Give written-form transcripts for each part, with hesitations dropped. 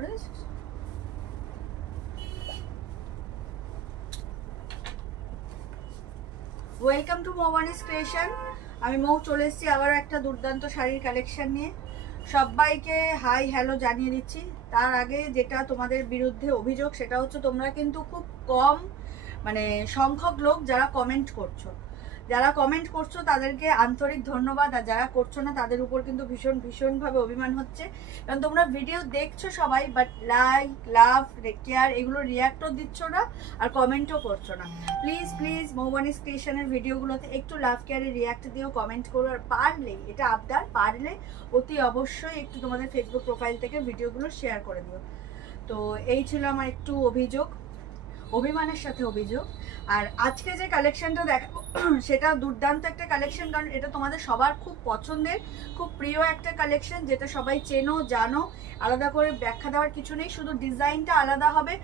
করে দিয়েছিস? Welcome to Moubani's creation. আমি মৌ চলে এসেছি আবার একটা দুর্দান্ত শাড়ির কালেকশন নিয়ে। সবাইকে হাই হ্যালো জানিয়ে দিচ্ছি। তার আগে যেটা তোমাদের বিরুদ্ধে অভিযোগ সেটা হচ্ছে তোমরা কিন্তু খুব কম সংখ্যক লোক যারা কমেন্ট করছো। যারা কমেন্ট করছো তাদেরকে আন্তরিক ধন্যবাদ, আর যারা করছো না তাদের উপর কিন্তু ভীষণভাবে অভিমান হচ্ছে। কারণ তোমরা ভিডিও দেখছো সবাই, বাট লাইক লাভ কেয়ার এগুলো রিয়াক্টও দিচ্ছ না আর কমেন্টও করছো না। প্লিজ মৌবানিস ক্রিয়েশনের ভিডিওগুলোতে একটু লাভ কেয়ারে রিয়াক্ট দিও, কমেন্ট করো। আর পারলে, এটা আবদার, পারলে অতি অবশ্যই একটু তোমাদের ফেসবুক প্রোফাইল থেকে ভিডিওগুলো শেয়ার করে দিও। তো এই ছিল আমার একটু অভিযোগ, অভিমানের সাথে অভিযোগ। আর আজকে যে কালেকশনটা দেখাবো সেটা দুর্দান্ত একটা কালেকশন, কারণ এটা তোমাদের সবার খুব পছন্দের, খুব প্রিয় একটা কালেকশন, যেটা সবাই চেনো জানো। আলাদা করে ব্যাখ্যা দেওয়ার কিছু নেই, শুধু ডিজাইনটা আলাদা হবে,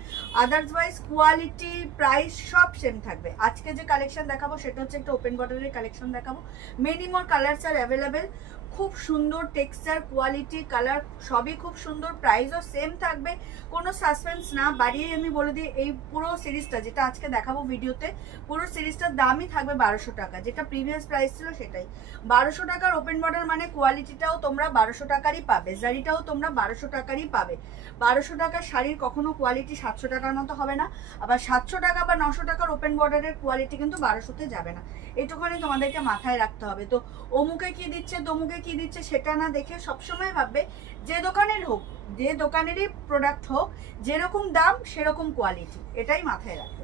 আদারওয়াইজ কোয়ালিটি প্রাইস সব সেম থাকবে। আজকে যে কালেকশন দেখাবো সেটা হচ্ছে একটা ওপেন বর্ডারের কালেকশন দেখাবো। মেনি মোর কালারস আর অ্যাভেলেবেল। খুব সুন্দর টেক্সচার, কোয়ালিটি, কালার সবই খুব সুন্দর, প্রাইসও সেম থাকবে। কোনো সাসপেন্স না বাড়িয়ে আমি বলে দিই, এই পুরো সিরিজটা যেটা আজকে দেখাবো ভিডিওতে, পুরো সিরিজটার দামই থাকবে 1200 টাকা, যেটা প্রিভিয়াস প্রাইস ছিল সেটাই 1200 টাকার ওপেন বর্ডার। মানে কোয়ালিটিটাও তোমরা 1200 টাকারই পাবে, জারিটাও তোমরা 1200 টাকারই পাবে। 1200 টাকার শাড়ির কখনো কোয়ালিটি 700 টাকার মতো হবে না, আবার 700 টাকা বা 900 টাকার ওপেন বর্ডারের কোয়ালিটি কিন্তু 1200-তে যাবে না। এটুখানি তোমাদেরকে মাথায় রাখতে হবে। তো অমুকে কি দিচ্ছে তমুকে কি দিচ্ছে সেটা না দেখে সবসময় ভাববে যে দোকানের হোক, যে দোকানেরই প্রোডাক্ট হোক, যেরকম দাম সেরকম কোয়ালিটি, এটাই মাথায় রাখবে।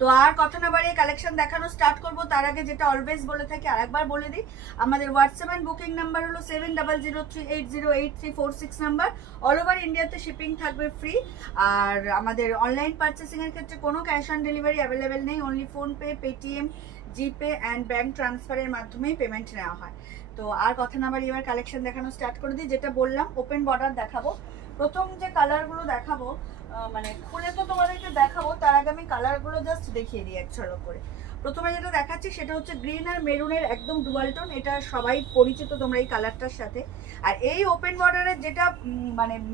তো আর কথা না বাড়িয়ে কালেকশন দেখানো স্টার্ট করব। তার আগে যেটা অলওয়েজ বলে থাকি আরেকবার বলে দিই, আমাদের হোয়াটসঅ্যাপ এন্ড বুকিং নাম্বার হলো 7003808346 নাম্বার। অল ওভার ইন্ডিয়াতে শিপিং থাকবে ফ্রি। আর আমাদের অনলাইন পারচেসিং এর ক্ষেত্রে কোনো ক্যাশ অন ডেলিভারি অ্যাভেলেবেল নেই, only PhonePe, Paytm, GPay and bank ট্রান্সফারের মাধ্যমেই পেমেন্ট নেওয়া হয়। তো আর কথা না বাড়িয়ে এবার কালেকশন দেখানো স্টার্ট করে দিই। যেটা বললাম ওপেন বর্ডার দেখাবো। প্রথম যে কালারগুলো দেখাবো, খুলে তো তোমাদেরকে দেখাবো, তার আগে আমি কালারগুলো জাস্ট দেখিয়ে দিই এক ঝলক করে। প্রথমে যেটা দেখাচ্ছি সেটা হচ্ছে গ্রিন আর মেরুনের একদম ডুয়াল টোন, এটা সবাই পরিচিত তোমরা এই কালারটার সাথে। আর এই ওপেন বর্ডারের যেটা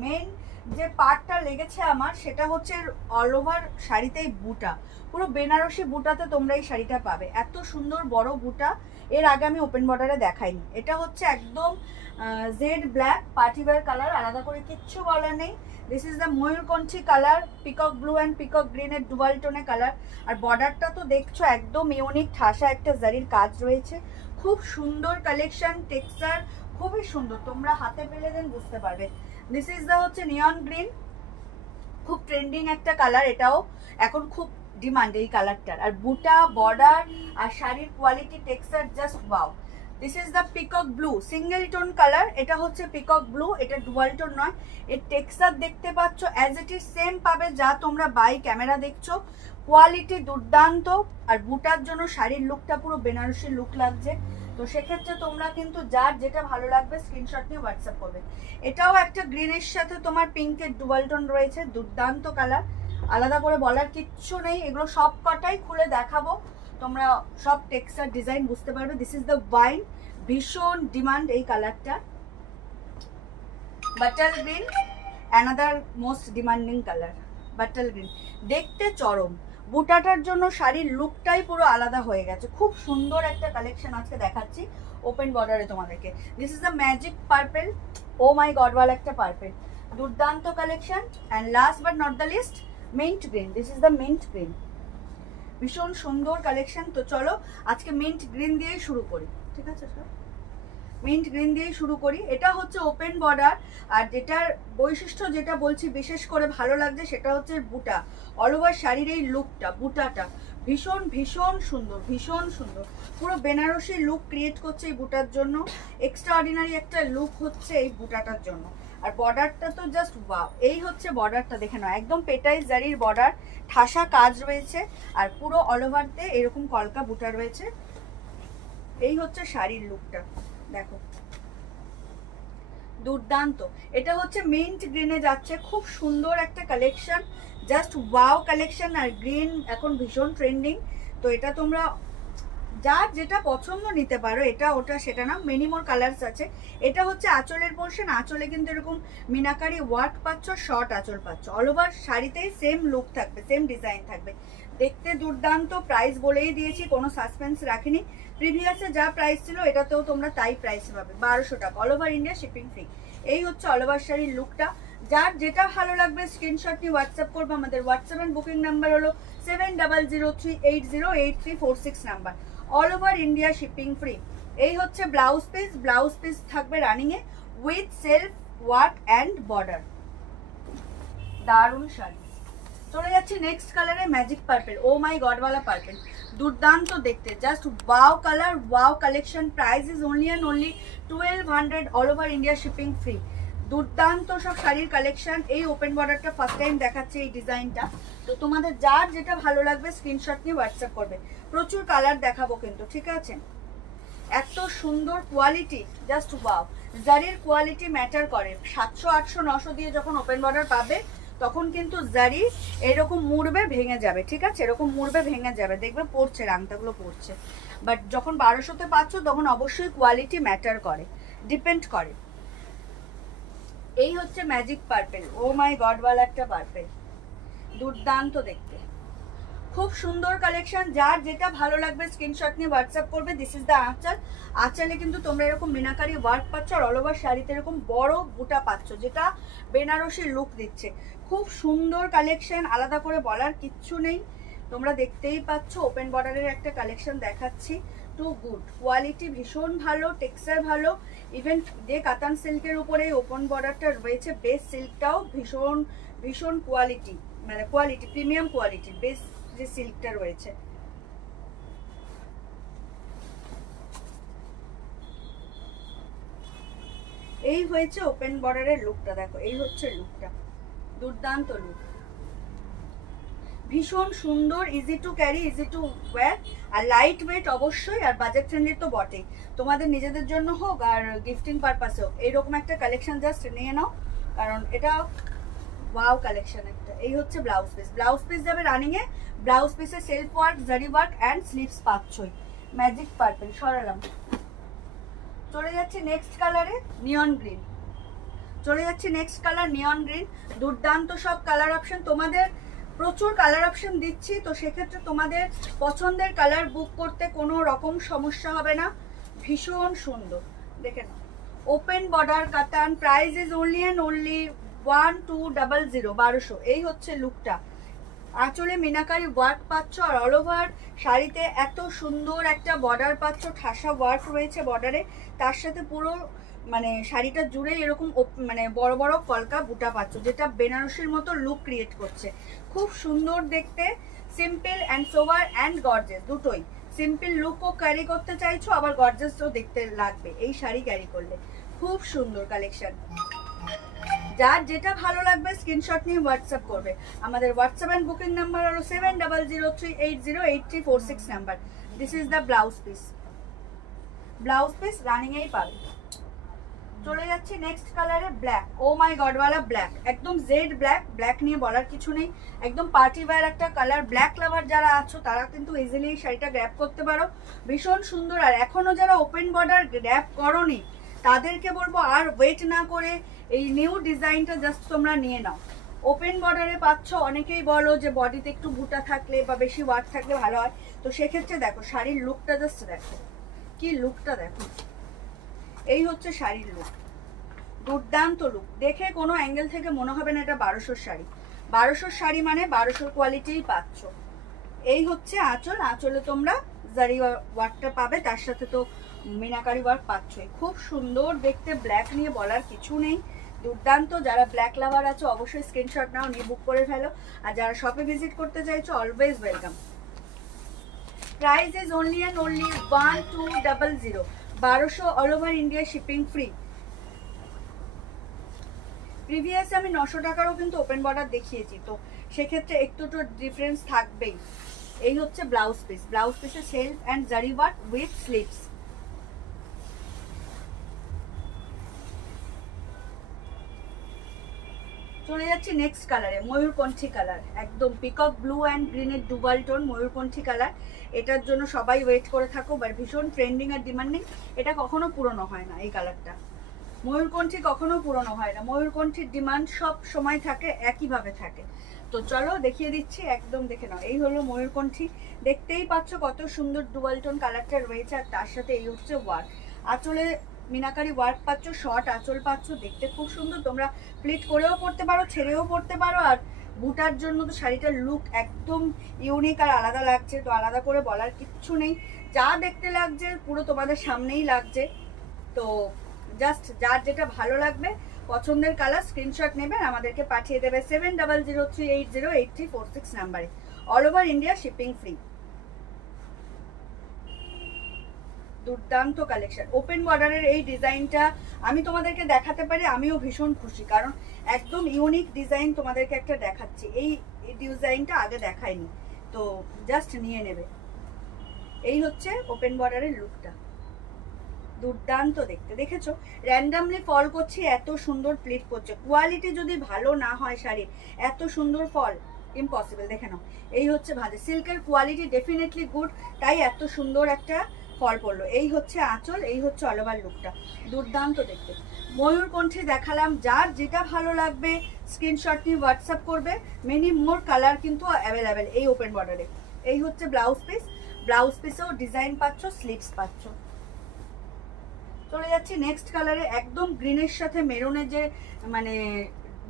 মেন যে পার্টটা লেগেছে আমার, সেটা হচ্ছে অল ওভার শাড়িতেই বুটা, পুরো বেনারসি বুটাতে তোমরা এই শাড়িটা পাবে। এত সুন্দর বড় বুটা এর আগে আমি ওপেন বর্ডারে দেখাইনি। এটা হচ্ছে একদম জেড ব্ল্যাক পার্টিওয়্যার কালার, আলাদা করে কিচ্ছু বলার নেই। দিস ইজ দ্য ময়ূরকণ্ঠী colour, peacock blue and peacock গ্রিনের ডুয়াল টোনে কালার। আর বর্ডারটা তো দেখছো একদম ইউনিক, ঠাসা একটা জারির কাজ রয়েছে। খুব সুন্দর কালেকশন, টেক্সচার খুবই সুন্দর, তোমরা হাতে পেলে দেন বুঝতে পারবে। দিস ইজ দ্য হচ্ছে নিয়ন গ্রিন, খুব ট্রেন্ডিং একটা কালার, এটাও এখন খুব ডিমান্ড এই কালারটার। আর বুটা, বর্ডার আর শাড়ির quality, texture just wow. This is the peacock blue, single tone colour, এটা হচ্ছে পিকক ব্লু, এটা ডুয়াল টোন নয়। এর টেক্সচার দেখতে পাচ্ছ অ্যাজ ইট ইজ সেম পাবে যা তোমরা বাই ক্যামেরা দেখছো। কোয়ালিটি দুর্দান্ত, আর বুটার জন্য শাড়ির লুকটা পুরো বেনারসি লুক লাগছে। তো সেক্ষেত্রে তোমরা কিন্তু যার যেটা ভালো লাগবে স্ক্রিনশট নিয়ে হোয়াটসঅ্যাপ করবে। এটাও একটা গ্রিনের সাথে তোমার পিঙ্কের ডুয়াল টোন রয়েছে, দুর্দান্ত কালার, আলাদা করে বলার কিচ্ছু নেই। এগুলো সব কটাই খুলে দেখাবো, তোমরা সব টেক্সচার ডিজাইন বুঝতে পারবে। দিস ইজ দ্য ওয়াইন, ভীষণ ডিমান্ড এই কালারটা। Butter green, another most demanding colour, butter green, দেখতে চরম। বুটাটার জন্য শাড়ির লুকটাই পুরো আলাদা হয়ে গেছে। খুব সুন্দর একটা কালেকশন আজকে দেখাচ্ছি ওপেন বর্ডারে তোমাদেরকে। This is the magic purple, oh my god ওয়াল একটা পার্পেল, দুর্দান্ত collection. And last but not the least, mint green, this is the mint green, ভীষণ সুন্দর কালেকশন। তো চলো আজকে মিন্ট গ্রিন দিয়েই শুরু করি, ঠিক আছে স্যার? মিন্ট গ্রিন দিয়েই শুরু করি। এটা হচ্ছে ওপেন বর্ডার, আর যেটার বৈশিষ্ট্য যেটা বলছি বিশেষ করে ভালো লাগছে সেটা হচ্ছে বুটা। অল ওভার শাড়ির এই লুকটা, বুটাটা ভীষণ সুন্দর, ভীষণ সুন্দর, পুরো বেনারসি লুক ক্রিয়েট করছে এই বুটার জন্য। এক্সট্রা অর্ডিনারি একটা লুক হচ্ছে এই বুটাটার জন্য। আর বর্ডারটা তো জাস্ট ওয়াও। এই হচ্ছে বর্ডারটা, দেখে নাও একদম পেটাই জারির বর্ডার, ঠাসা কাজ রয়েছে, আর পুরো অল ওভারতে এরকম কলকা বুটা রয়েছে। এই হচ্ছে শাড়ির লুকটা, দেখো দুর্দান্ত। এটা হচ্ছে মিন্ট গ্রিনে যাচ্ছে, খুব সুন্দর একটা কালেকশন, জাস্ট ওয়াও কালেকশন। আর গ্রিন এখন ভীষণ ট্রেন্ডিং, তো এটা তোমরা যার যেটা পছন্দ নিতে পারো, এটা ওটা সেটা না, মেনি মোর কালার্স আছে। এটা হচ্ছে আঁচলের পোর্শন, আঁচলে কিন্তু এরকম মিনাকারি ওয়ার্ক পাচ্ছ, শর্ট আঁচল পাচ্ছ। অল ওভার শাড়িতেই সেম লুক থাকবে, সেম ডিজাইন থাকবে, দেখতে দুর্দান্ত। প্রাইস বলেই দিয়েছি, কোনো সাসপেন্স রাখিনি। প্রিভিয়াসে যা প্রাইস ছিল এটাতেও তোমরা তাই প্রাইস পাবে, 1200 টাকা, all over India shipping free. এই হচ্ছে অল ওভার শাড়ির লুকটা। যার যেটা ভালো লাগবে স্ক্রিনশট নিয়ে হোয়াটসঅ্যাপ করবো। আমাদের হোয়াটসঅ্যাপ এন্ড বুকিং নাম্বার হলো 7003808346 number, all over India shipping free. এই হচ্ছে ব্লাউজ পিস, ব্লাউজ পিস থাকবে running A with self work and border, দারুণ শাড়ি। চলে যাচ্ছি নেক্সট কালারে, magic purple. O my god ওয়ালা পার্পল, দুর্দান্ত দেখতে, just wow colour, wow collection. Price is only and only 1200, all over India shipping free. দুর্দান্ত সব শাড়ির কালেকশন। এই ওপেন বর্ডারটা ফার্স্ট টাইম দেখাচ্ছে এই ডিজাইনটা। তো তোমাদের যার যেটা ভালো লাগবে স্ক্রিনশট নিয়ে হোয়াটসঅ্যাপ করবে। প্রচুর কালার দেখাবো কিন্তু, ঠিক আছে? এত সুন্দর কোয়ালিটি, জাস্ট ওয়াও। জারির কোয়ালিটি ম্যাটার করে। 700, 800, 900 দিয়ে যখন ওপেন বর্ডার পাবে তখন কিন্তু জারি এরকম মুড়বে, ভেঙে যাবে, ঠিক আছে? এরকম মুড়বে, ভেঙে যাবে, দেখবে পড়ছে, রাংটাগুলো পড়ছে। বাট যখন 1200-তে পাচ্ছ তখন অবশ্যই কোয়ালিটি ম্যাটার করে, ডিপেন্ড করে। এই হচ্ছে magic purple. O my god ওয়ালা একটা পার্পল, দুর্দান্ত দেখতে, খুব সুন্দর কালেকশন। যার যেটা ভালো লাগবে স্ক্রিনশট নিয়ে হোয়াটসঅ্যাপ করবে। দিস ইজ দ্য আঁচল। আঁচলে কিন্তু তোমরা এরকম মিনাকারি ওয়ার্ক পাচ্ছ, আর অল ওভার শাড়িতে এরকম বড় বুটা পাচ্ছ, যেটা বেনারসি লুক দিচ্ছে। খুব সুন্দর কালেকশন, আলাদা করে বলার কিচ্ছু নেই, তোমরা দেখতেই পাচ্ছ। ওপেন বর্ডারের একটা কালেকশন দেখাচ্ছি, টু গুড কোয়ালিটি, ভীষণ ভালো, টেক্সচার ভালো। ইভেন যে কাতান সিল্কের উপরে ওপেন বর্ডারটা রয়েছে, বেস সিল্কটাও ভীষণ ভীষণ কোয়ালিটি, মানে কোয়ালিটি প্রিমিয়াম কোয়ালিটি, বেস যে সিল্কটা রয়েছে। এই হয়েছে ওপেন বর্ডারের লুকটা, দেখো এই হচ্ছে লুকটা, দুর্দান্ত লুক, ভীষণ সুন্দর, easy to carry, easy to wear, আর লাইট ওয়েট অবশ্যই, আর বাজেট ফ্রেন্ডলি তো বটেই। তোমাদের নিজেদের জন্য হোক আর গিফটিং পারপাসে হোক, এইরকম একটা কালেকশন জাস্ট নিয়ে নাও, কারণ এটা ওয়াও কালেকশন একটা। এই হচ্ছে ব্লাউজ পিস, ব্লাউজ পিস যাবে রানিং এ। ব্লাউজ পিসে self work, zari work and sleeves পাচ্ছই। ম্যাজিক পার্পল সরালাম। চলে যাচ্ছে নেক্সট কালারে, নিয়ন গ্রিন। চলে যাচ্ছে নেক্সট কালার, নিয়ন গ্রিন। দুর্দান্ত সব কালার অপশন, তোমাদের প্রচুর কালার অপশন দিচ্ছি, তো সেক্ষেত্রে তোমাদের পছন্দের কালার বুক করতে কোনো রকম সমস্যা হবে না। ভীষণ সুন্দর, দেখে নাও। ওপেন বর্ডার কাতান, price is only and only 1200, 1200। এই হচ্ছে লুকটা। আঁচলে মিনাকারি ওয়ার্ক পাচ্ছ, আর অল ওভার শাড়িতে এত সুন্দর একটা বর্ডার পাচ্ছ, ঠাসা ওয়ার্ক রয়েছে বর্ডারে, তার সাথে পুরো মানে শাড়িটা জুড়ে এরকম মানে বড় বড় কলকা বুটা পাচ্ছ, যেটা বেনারসির মতো লুক ক্রিয়েট করছে। খুব সুন্দর দেখতে, simple and sober and gorgeous দুটোই। সিম্পল লুকও ক্যারি করতে চাইছো, আবার গর্জেসও দেখতে লাগবে এই শাড়ি ক্যারি করলে। খুব সুন্দর কালেকশন। যার যেটা ভালো লাগবে স্ক্রিনশট নিয়ে হোয়াটসঅ্যাপ করবে। আমাদের হোয়াটসঅ্যাপ এন্ড বুকিং নাম্বার হলো 7003808346 number. This is the blouse piece, blouse piece running এই পাবে। চলে যাচ্ছি নেক্সট কালারে, ব্ল্যাক। ও মাই গড ওয়ালা ব্ল্যাক, একদম জেড ব্ল্যাক। ব্ল্যাক নিয়ে বলার কিছু নেই, একদম পার্টি ওয়্যার একটা কালার। ব্ল্যাক লাভার যারা আছো তারা কিন্তু ইজিলি এই শাড়িটা গ্র্যাব করতে পারো, ভীষণ সুন্দর। আর এখনো যারা ওপেন বর্ডার গ্র্যাব করোনি তাদেরকে বলবো আর ওয়েট না করে এই নিউ ডিজাইনটা জাস্ট তোমরা নিয়ে নাও। ওপেন বর্ডারে পাচ্ছ, অনেকেই বলো যে বডিতে একটু বুটা থাকলে বা বেশি ওয়ার্ক থাকলে ভালো হয়, তো সেক্ষেত্রে দেখো শাড়ির লুকটা জাস্ট দেখো, কি লুকটা দেখো। এই হচ্ছে শাড়ির লুক, দুর্দান্ত লুক। দেখে কোনো অ্যাঙ্গেল থেকে মনে হবে না এটা 1200 শাড়ি। 1200 শাড়ি মানে 1200 কোয়ালিটিই পাচ্ছ। এই হচ্ছে আঁচল, আঁচলে তোমরা জারি ওয়ার্কটা পাবে, তার সাথে তো মিনাকারি ওয়ার্ক পাচ্ছই। খুব সুন্দর দেখতে, ব্ল্যাক নিয়ে বলার কিছু নেই, দুর্দান্ত। যারা ব্ল্যাক লাভার আছো অবশ্যই স্ক্রিনশট নাও, নিয়ে বুক করে ফেলো। আর যারা শপে ভিজিট করতে চাইছো always welcome. Price is only and only 1200, 1200 all over India shipping free. প্রিভিয়াসে আমি 900 টাকারও কিন্তু ওপেন বর্ডার দেখিয়েছি, তো সেক্ষেত্রে একটু তো ডিফারেন্স থাকবেই। এই হচ্ছে ব্লাউজ পিস, ব্লাউজ পিসে সেলফ অ্যান্ড জারি ওয়ার্ক উইথ স্লিভস। চলে যাচ্ছি নেক্সট কালারে, ময়ূরকণ্ঠী কালার, একদম পিকক ব্লু অ্যান্ড গ্রিনের ডুবাল টোন ময়ূরকণ্ঠী কালার। এটার জন্য সবাই ওয়েট করে থাকো, বাট ভীষণ ট্রেন্ডিং আর ডিমান্ডিং। এটা কখনো পুরনো হয় না, এই কালারটা ময়ূরকণ্ঠী কখনো পুরনো হয় না। ময়ূরকণ্ঠীর ডিমান্ড সব সময় থাকে, একইভাবে থাকে। তো চলো দেখিয়ে দিচ্ছি, একদম দেখে নাও। এই হলো ময়ূরকণ্ঠী, দেখতেই পাচ্ছ কত সুন্দর ডুয়াল টোন কালারটা রয়েছে। আর তার সাথে এই হচ্ছে ওয়ার্ক, আঁচলে মিনাকারি ওয়ার্ক পাচ্ছ, শর্ট আঁচল পাচ্ছ, দেখতে খুব সুন্দর। তোমরা প্লিট করেও পড়তে পারো, ছেড়েও পড়তে পারো। আর বুটার জন্য তো শাড়িটার লুক একদম ইউনিক আর আলাদা লাগছে, তো আলাদা করে বলার কিচ্ছু নেই। যা দেখতে লাগছে পুরো তোমাদের সামনেই লাগছে। তো জাস্ট যার যেটা ভালো লাগবে, পছন্দের কালার স্ক্রিনশট নেবেন, আমাদেরকে পাঠিয়ে দেবে 7003808346 নাম্বারে। All over India shipping free. দুর্দান্ত কালেকশন। ওপেন বর্ডারের এই ডিজাইনটা আমি তোমাদেরকে দেখাতে পারি, আমিও ভীষণ খুশি, কারণ একদম ইউনিক ডিজাইন তোমাদেরকে একটা দেখাচ্ছি। এই ডিজাইনটা আগে দেখাইনি, তো জাস্ট নিয়ে নেবে। এই হচ্ছে ওপেন বর্ডারের লুকটা, দুর্দান্ত দেখতে। দেখেছো র্যান্ডামলি ফল করছি, এত সুন্দর প্লিট করছে। কোয়ালিটি যদি ভালো না হয় শাড়ির, এত সুন্দর ফল ইম্পসিবল। দেখে নাও, এই হচ্ছে ভাজে সিল্কের কোয়ালিটি ডেফিনেটলি গুড, তাই এত সুন্দর একটা ফল পড়লো। এই হচ্ছে আঁচল, এই হচ্ছে অল ওভার লুকটা, দুর্দান্ত দেখতে। ময়ূরকণ্ঠী দেখালাম, যার যেটা ভালো লাগবে স্ক্রিনশট নিয়ে হোয়াটসঅ্যাপ করবে। মেনি মোর কালার কিন্তু অ্যাভেলেবেল এই ওপেন বর্ডারে। এই হচ্ছে ব্লাউজ পিস, ব্লাউজ পিসেও ডিজাইন পাচ্ছ, স্লিভস পাচ্ছ। চলে যাচ্ছি নেক্সট কালারে, একদম গ্রিনের সাথে মেরুনের যে মানে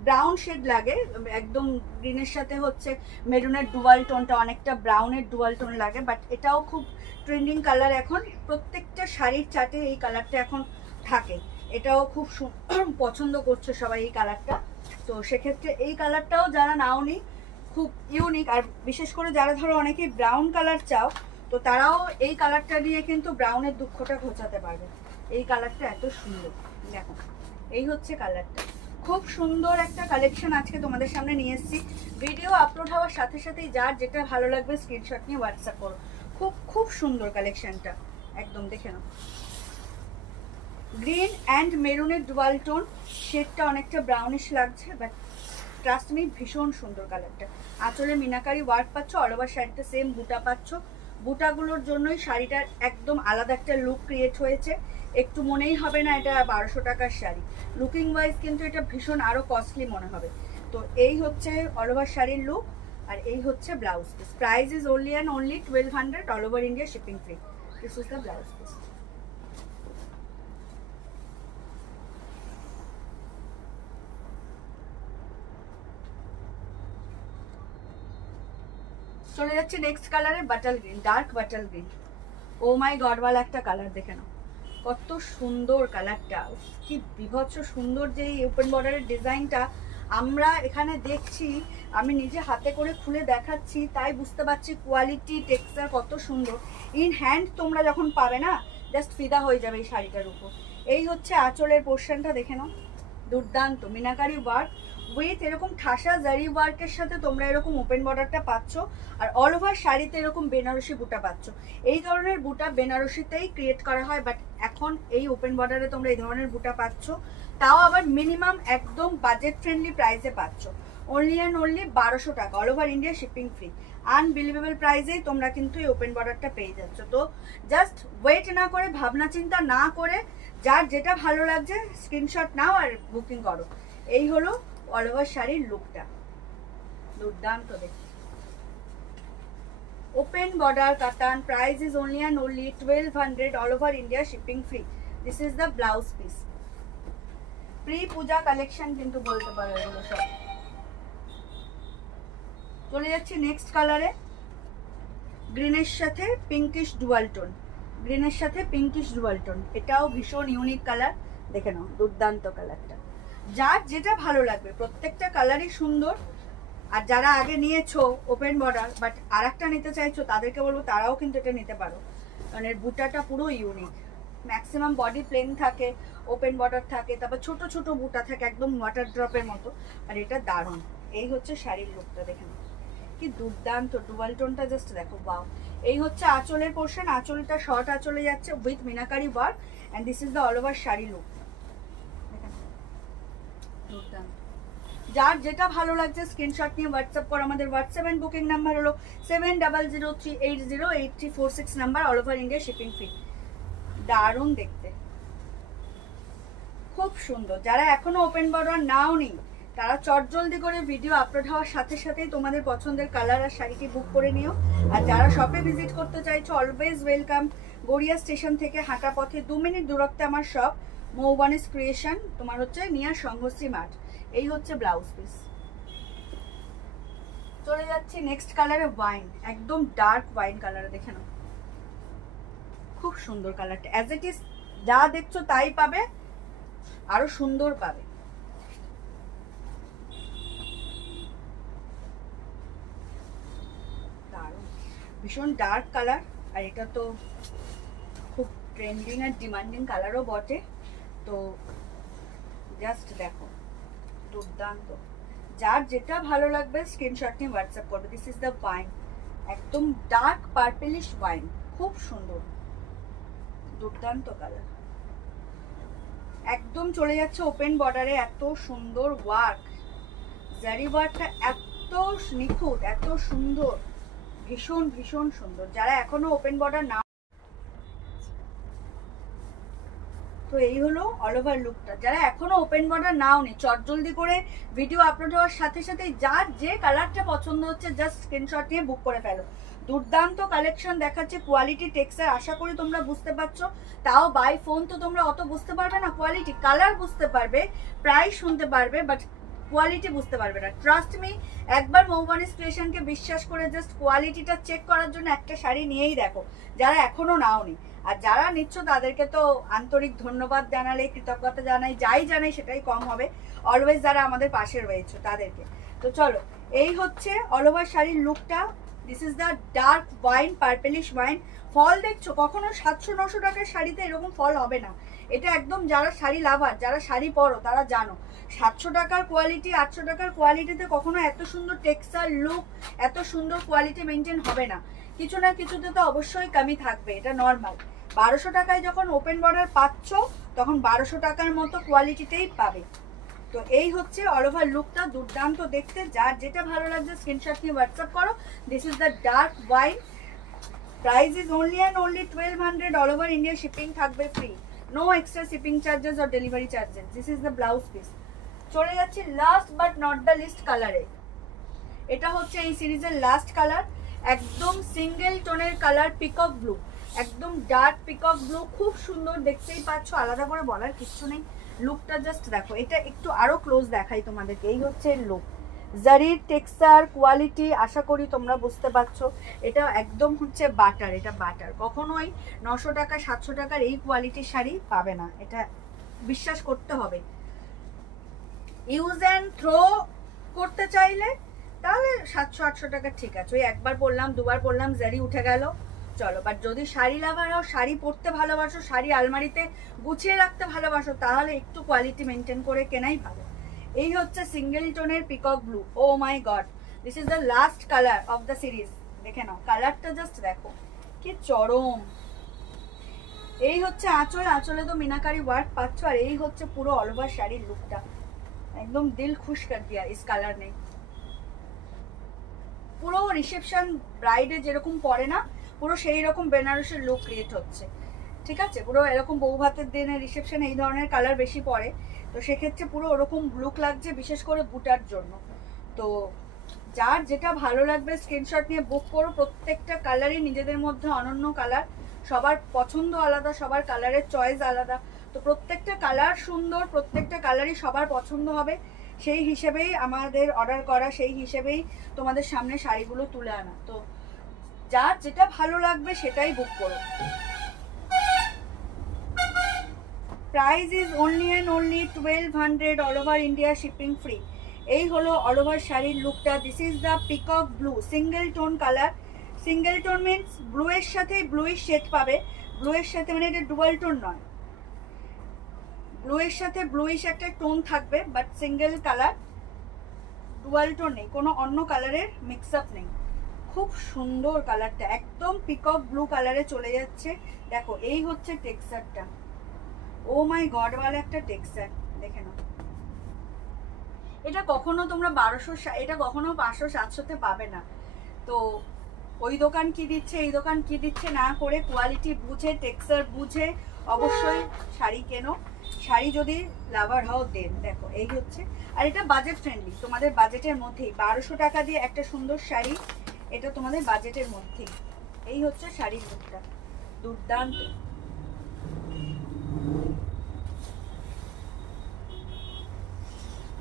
ব্রাউন শেড লাগে, একদম গ্রিনের সাথে হচ্ছে মেরুনের ডুয়াল টোনটা, অনেকটা ব্রাউনের ডুয়াল টোন লাগে, বাট এটাও খুব ট্রেন্ডিং কালার এখন। প্রত্যেকটা শাড়ির চাটে এই কালারটা এখন থাকে, এটাও খুব পছন্দ করছে সবাই এই কালারটা। তো সেক্ষেত্রে এই কালারটাও যারা নাওনি, খুব ইউনিক। আর বিশেষ করে যারা ধরো অনেকেই ব্রাউন কালার চাও, তো তারাও এই কালারটা নিয়ে কিন্তু ব্রাউনের দুঃখটা ঘোচাতে পারবে। এই কালারটা এত সুন্দর, দেখো এই হচ্ছে কালারটা। খুব সুন্দর একটা কালেকশন আজকে তোমাদের সামনে নিয়ে এসেছি। ভিডিও আপলোড হওয়ার সাথে সাথেই যার যেটা ভালো লাগবে স্ক্রিনশট নিয়ে হোয়াটসঅ্যাপ করো। খুব খুব সুন্দর কালেকশনটা, একদম দেখে নাও। গ্রিন অ্যান্ড মেরুনের ডুয়াল টোন, শেডটা অনেকটা ব্রাউনিশ লাগছে, বাট ট্রাস্ট মি ভীষণ সুন্দর কালারটা। আঁচলে মিনাকারি ওয়ার্ক পাচ্ছ, অল ওভার শাড়িতে সেম বুটা পাচ্ছ। বুটাগুলোর জন্যই শাড়িটার একদম আলাদা একটা লুক ক্রিয়েট হয়েছে। একটু মনেই হবে না এটা 1200 টাকার শাড়ি, লুকিং ওয়াইজ কিন্তু এটা ভীষণ আরো কস্টলি মনে হবে। তো এই হচ্ছে অল ওভার শাড়ির লুক, আর এই হচ্ছে blouse piece. Price is only and only 1200, all over India shipping free. This is the blouse piece. চলে যাচ্ছে নেক্সট কালারে, bottle green, dark bottle green. Oh my god ওয়ালা একটা কালার, দেখে নাও কত সুন্দর কালারটা, কি বিভৎস সুন্দর। যে এই ওপেন বর্ডারের ডিজাইনটা আমরা এখানে দেখছি, আমি নিজে হাতে করে খুলে দেখাচ্ছি, তাই বুঝতে পারছি কোয়ালিটি টেক্সচার কত সুন্দর। ইন হ্যান্ড তোমরা যখন পাবে না, জাস্ট ফিদা হয়ে যাবে এই শাড়িটার উপর। এই হচ্ছে আঁচলের পোর্শনটা, দেখে নাও দুর্দান্ত মিনাকারি ওয়ার্ক উইথ এরকম ঠাসা জারি ওয়ার্কের সাথে তোমরা এরকম ওপেন বর্ডারটা পাচ্ছ। আর অল ওভার শাড়িতে এরকম বেনারসি বুটা পাচ্ছ। এই ধরনের বুটা বেনারসিতেই ক্রিয়েট করা হয়, বাট এখন এই ওপেন বর্ডারে তোমরা এই ধরনের বুটা পাচ্ছ, তাও আবার মিনিমাম একদম বাজেট ফ্রেন্ডলি প্রাইসে পাচ্ছ। অনলি অ্যান্ড অনলি 1200 টাকা, all over India shipping free. Unbelievable প্রাইসেই তোমরা কিন্তু এই ওপেন বর্ডারটা পেয়ে যাচ্ছ। তো জাস্ট ওয়েট না করে, ভাবনা চিন্তা না করে, যার যেটা ভালো লাগছে স্ক্রিনশট নাও আর বুকিং করো। এই হলো অল ওভার শাড়ির লুকটা, দুর্দান্ত দেখতে। ওপেন বর্ডার কাতান, price is only and only 1200, all over India shipping free. This is the blouse piece. Pre Puja collection কিন্তু বলতে পারো এগুলো সব। চলে যাচ্ছি নেক্সট কালারে, গ্রিনের সাথে পিঙ্কিশ ডুয়াল টোন, গ্রিনের সাথে পিঙ্কিশ ডুয়াল টোন। এটাও ভীষণ ইউনিক কালার, দেখে নাও দুর্দান্ত কালারটা। যার যেটা ভালো লাগবে, প্রত্যেকটা কালারই সুন্দর। আর যারা আগে নিয়েছো ওপেন বর্ডার বাট আর একটা নিতে চাইছো, তাদেরকে বলবো তারাও কিন্তু এটা নিতে পারো, কারণ এর বুটাটা পুরো ইউনিক। ম্যাক্সিমাম বডি প্লেন থাকে, ওপেন বর্ডার থাকে, তারপর ছোট ছোট বুটা থাকে একদম ওয়াটার ড্রপের মতো। আর এটা দারুণ। এই হচ্ছে শাড়ির লুকটা, দেখে নাও কি দুর্দান্ত, ডুয়াল টোনটা জাস্ট দেখো, বাও। এই হচ্ছে আঁচলের পোর্শন, আঁচলটা শর্ট আঁচলে যাচ্ছে with meenakari work, and this is the all over sari look, দুর্দান্ত। যার যেটা ভালো লাগছে স্ক্রিনশট নিয়ে হোয়াটসঅ্যাপ করো। আমাদের হোয়াটসঅ্যাপ অ্যান্ড বুকিং নাম্বার হলো 7003808346 number, all over India shipping free. দারুণ দেখতে, খুব সুন্দর। যারা এখনো ওপেন বর্ডার নাও নি তারা চটজলদি করে ভিডিও আপলোড হওয়ার সাথে সাথেই তোমাদের পছন্দের কালার আর শাড়িটি বুক করে নিও। আর যারা শপে ভিজিট করতে চাইছো অলওয়েজ ওয়েলকাম। গড়িয়া স্টেশন থেকে হাঁটা পথে 2 মিনিট দূরত্বে আমার শপ মৌবানিস ক্রিয়েশন, তোমার হচ্ছে নিয়ার সংঘশ্রী মাঠ। এই হচ্ছে ব্লাউজ পিস। চলে যাচ্ছি নেক্সট কালারে, ওয়াইন, একদম ডার্ক ওয়াইন কালারে, দেখে নাও খুব সুন্দর কালারটা। অ্যাজ ইট ইজ যা দেখছো তাই পাবে, আরো সুন্দর পাবে। দারুণ, ভীষণ ডার্ক কালার, আর এটা তো খুব ট্রেন্ডিং আর ডিমান্ডিং কালারও বটে। তো জাস্ট দেখো, দুর্দান্ত। যার যেটা ভালো লাগবে স্ক্রিনশট নিয়ে হোয়াটসঅ্যাপ করবে। দিস ইজ দ্য ওয়াইন, একদম ডার্ক পার্পলিশ ওয়াইন, খুব সুন্দর, দুর্দান্ত কালার। একদম চলে যাচ্ছে ওপেন বর্ডারে। এত সুন্দর ওয়ার্ক, জারি ওয়ার্কটা এত নিখুঁত, এত সুন্দর, ভীষণ ভীষণ সুন্দর। যারা এখনো ওপেন বর্ডার না, তো এই হলো অল ওভার লুকটা। যারা এখনো ওপেন বর্ডার নাও নি চটজলদি করে ভিডিও আপলোড হওয়ার সাথে সাথে যার যে কালারটা পছন্দ হচ্ছে জাস্ট স্ক্রিনশট নিয়ে বুক করে ফেলো। দুর্দান্ত কালেকশন দেখাচ্ছে, কোয়ালিটি টেক্সচার আশা করি তোমরা বুঝতে পারছো। তাও বাই ফোন তো তোমরা অত বুঝতে পারবে না, কোয়ালিটি কালার বুঝতে পারবে, প্রাইস শুনতে পারবে, বাট কোয়ালিটি বুঝতে পারবে না। ট্রাস্ট মি, একবার মৌবানিস ক্রিয়েশনকে বিশ্বাস করে জাস্ট কোয়ালিটিটা চেক করার জন্য একটা শাড়ি নিয়েই দেখো, যারা এখনো নাওনি। আর যারা নিচ্ছ তাদেরকে তো আন্তরিক ধন্যবাদ জানালে, কৃতজ্ঞতা জানাই, যাই জানাই সেটাই কম হবে। অলওয়েজ যারা আমাদের পাশে রয়েছে তাদেরকে। তো চলো, এই হচ্ছে অল ওভার শাড়ির লুকটা। This is the dark wine, purplish wine. Fall দেখছো, কখনো 700-900 টাকার শাড়িতে এরকম ফল হবে না। এটা একদম যারা শাড়ি লাভার, যারা শাড়ি পরো তারা জানো 700 টাকার কোয়ালিটি, 800 টাকার কোয়ালিটিতে কখনো এত সুন্দর টেক্সচার, লুক, এত সুন্দর কোয়ালিটি মেনটেন হবে না। কিছু না কিছুতে তো অবশ্যই কমি থাকবে, এটা নর্মাল। 1200 টাকায় যখন ওপেন বর্ডার পাচ্ছ তখন 1200 টাকার মতো কোয়ালিটিতেই পাবে। তো এই হচ্ছে অল ওভার লুকটা, দুর্দান্ত দেখতে। যার যেটা ভালো লাগছে স্ক্রিনশট নিয়ে হোয়াটসঅ্যাপ করো। This is the dark wine, price is only and only 1200, all over India shipping থাকবে free, no extra shipping charges or delivery charges. This is the blouse piece. চলে যাচ্ছি last but not the least কালারে। এটা হচ্ছে এই সিরিজের last colour, একদম single টোনের কালার, পিকক ব্লু, একদম ডার্ক পিকক ব্লু, খুব সুন্দর, দেখতেই পাচ্ছ, আলাদা করে বলার কিচ্ছু নেই। লুকটা জাস্ট দেখো, এটা একটু আরো ক্লোজ দেখাই তোমাদেরকে। এই হচ্ছে লুক, জারির টেক্সচার, কোয়ালিটি আশা করি তোমরা বুঝতে পারছো। এটা একদম হচ্ছে বাটার, এটা বাটার। কখনোই 900 টাকা 700 টাকার এই কোয়ালিটির শাড়ি পাবে না, এটা বিশ্বাস করতে হবে। ইউজ অ্যান্ড থ্রো করতে চাইলে তাহলে 700-800 টাকা ঠিক আছে, ওই একবার পরলাম, দুবার পরলাম, জারি উঠে গেল, চলো। বাট যদি শাড়ি লাভার হও, শাড়ি পরতে ভালোবাসো, শাড়ি আলমারিতে গুছিয়ে রাখতে ভালোবাসো, তাহলে একটু কোয়ালিটি মেনটেন করে কেনাই ভালো। এই হচ্ছে সিঙ্গেল টোনের peacock blue. Oh my god, this is the last colour of the series. দেখে নাও কালারটা, জাস্ট দেখো কি চরম। এই হচ্ছে আঁচল, আঁচলে তো মিনাকারি ওয়ার্ক পাচ্ছ। আর এই হচ্ছে পুরো অল ওভার শাড়ির লুকটা, একদম দিল খুশ কর দিয়া ইস কালার নেই। পুরো রিসেপশন ব্রাইডে যেরকম পরে না, পুরো সেই রকম বেনারসের লুক ক্রিয়েট হচ্ছে, ঠিক আছে। পুরো এরকম বউ ভাতের দিনে রিসেপশন এই ধরনের কালার বেশি পরে, তো সেক্ষেত্রে পুরো ওরকম লুক লাগছে, বিশেষ করে বুটার জন্য। তো যার যেটা ভালো লাগবে স্ক্রিনশট নিয়ে বুক করো। প্রত্যেকটা কালারই নিজেদের মধ্যে অনন্য কালার, সবার পছন্দ আলাদা, সবার কালারের চয়েস আলাদা। তো প্রত্যেকটা কালার সুন্দর, প্রত্যেকটা কালারই সবার পছন্দ হবে, সেই হিসেবেই আমাদের অর্ডার করা, সেই হিসেবেই তোমাদের সামনে শাড়িগুলো তুলে আনা। তো যার যেটা ভালো লাগবে সেটাই বুক করো। Price is only and only 1200, all over India shipping free. এই হলো অল ওভার শাড়ির লুকটা। This is the peacock blue, single tone colour. Single tone means blue এর সাথে ব্লুইশ শেড পাবে, ব্লু এর সাথে, মানে এটা ডুয়াল টোন নয়, ব্লু এর সাথে ব্লুইশ একটা টোন থাকবে, but single colour, dual tone নেই, কোনো অন্য কালারের মিক্স আপ নেই। খুব সুন্দর কালারটা, একদম পিকক ব্লু কালারে চলে যাচ্ছে। দেখো এই হচ্ছে টেক্সচারটা, ও মাই গড ওয়ালা একটা টেক্সচার, দেখে নাও। এটা কখনো তোমরা 1200, এটা কখনো 500-700-তে পাবে না। তো ওই দোকান কি দিচ্ছে এই দোকান কি দিচ্ছে না করে কোয়ালিটি বুঝে, টেক্সচার বুঝে অবশ্যই শাড়ি কেনো। শাড়ি যদি লাভার হও দেন। দেখো এই হচ্ছে, আর এটা বাজেট ফ্রেন্ডলি, তোমাদের বাজেটের মধ্যেই 1200 টাকা দিয়ে একটা সুন্দর শাড়ি, এটা তোমাদের বাজেটের মধ্যেই। এই হচ্ছে শাড়ির লুকটা, দুর্দান্ত।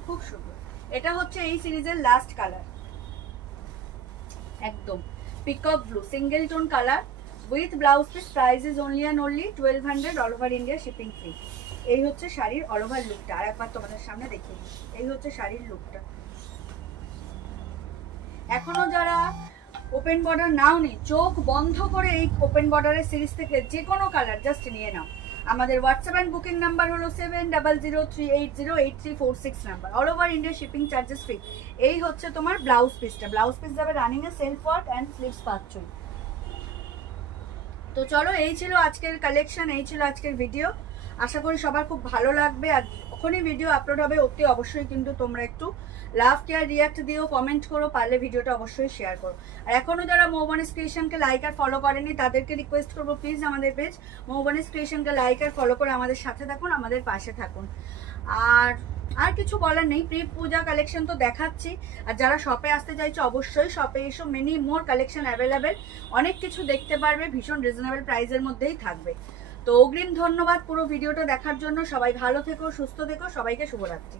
খুব সুন্দর। এটা হচ্ছে এই সিরিজের লাস্ট কালার, একদম peacock blue single tone colour with blouse piece. Price is only and only 1200, all over India shipping free. এই হচ্ছে শাড়ির অল ওভার লুকটা। আর একবার তোমাদের সামনে দেখিয়ে দিই, এই হচ্ছে শাড়ির লুকটা। এখনো যারা ওপেন বর্ডার নাও নি, চোখ বন্ধ করে এই ওপেন বর্ডারের সিরিজ থেকে যে কোনো কালার জাস্ট নিয়ে নাও। আমাদের হোয়াটসঅ্যাপ অ্যান্ড বুকিং নাম্বার হলো 7003808346 number. All over India shipping charges free. এই হচ্ছে তোমার ব্লাউজ পিসটা। ব্লাউজ পিস যাবে রানিং এ সেলফ ওয়ার্ক অ্যান্ড স্লিভস পাচ্ছই। তো চলো, এই ছিল আজকের কালেকশন, এই ছিল আজকের ভিডিও। আশা করি সবার খুব ভালো লাগবে। আর যখনই ভিডিও আপলোড হবে অতি অবশ্যই কিন্তু তোমরা একটু লাভ কেয়ার রিয়াক্ট দিও, কমেন্ট করো, পারলে ভিডিওটা অবশ্যই শেয়ার করো। আর এখনো যারা মৌবনিস ক্রিয়েশনকে লাইক আর ফলো করেনি তাদেরকে রিকোয়েস্ট করবো প্লিজ আমাদের পেজ মৌবনিস ক্রিয়েশনকে লাইক আর ফলো করে আমাদের সাথে থাকুন, আমাদের পাশে থাকুন। আর কিছু বলার নেই, প্রি পূজা কালেকশন তো দেখাচ্ছি। আর যারা শপে আসতে চাইছো অবশ্যই শপে এসো, মেনি মোর কালেকশন অ্যাভেলেবেল, অনেক কিছু দেখতে পারবে, ভীষণ রিজনেবল প্রাইসের মধ্যেই থাকবে। তো অগ্রিম ধন্যবাদ পুরো ভিডিওটা দেখার জন্য। সবাই ভালো থেকো, সুস্থ থেকো, সবাইকে শুভরাত্রি।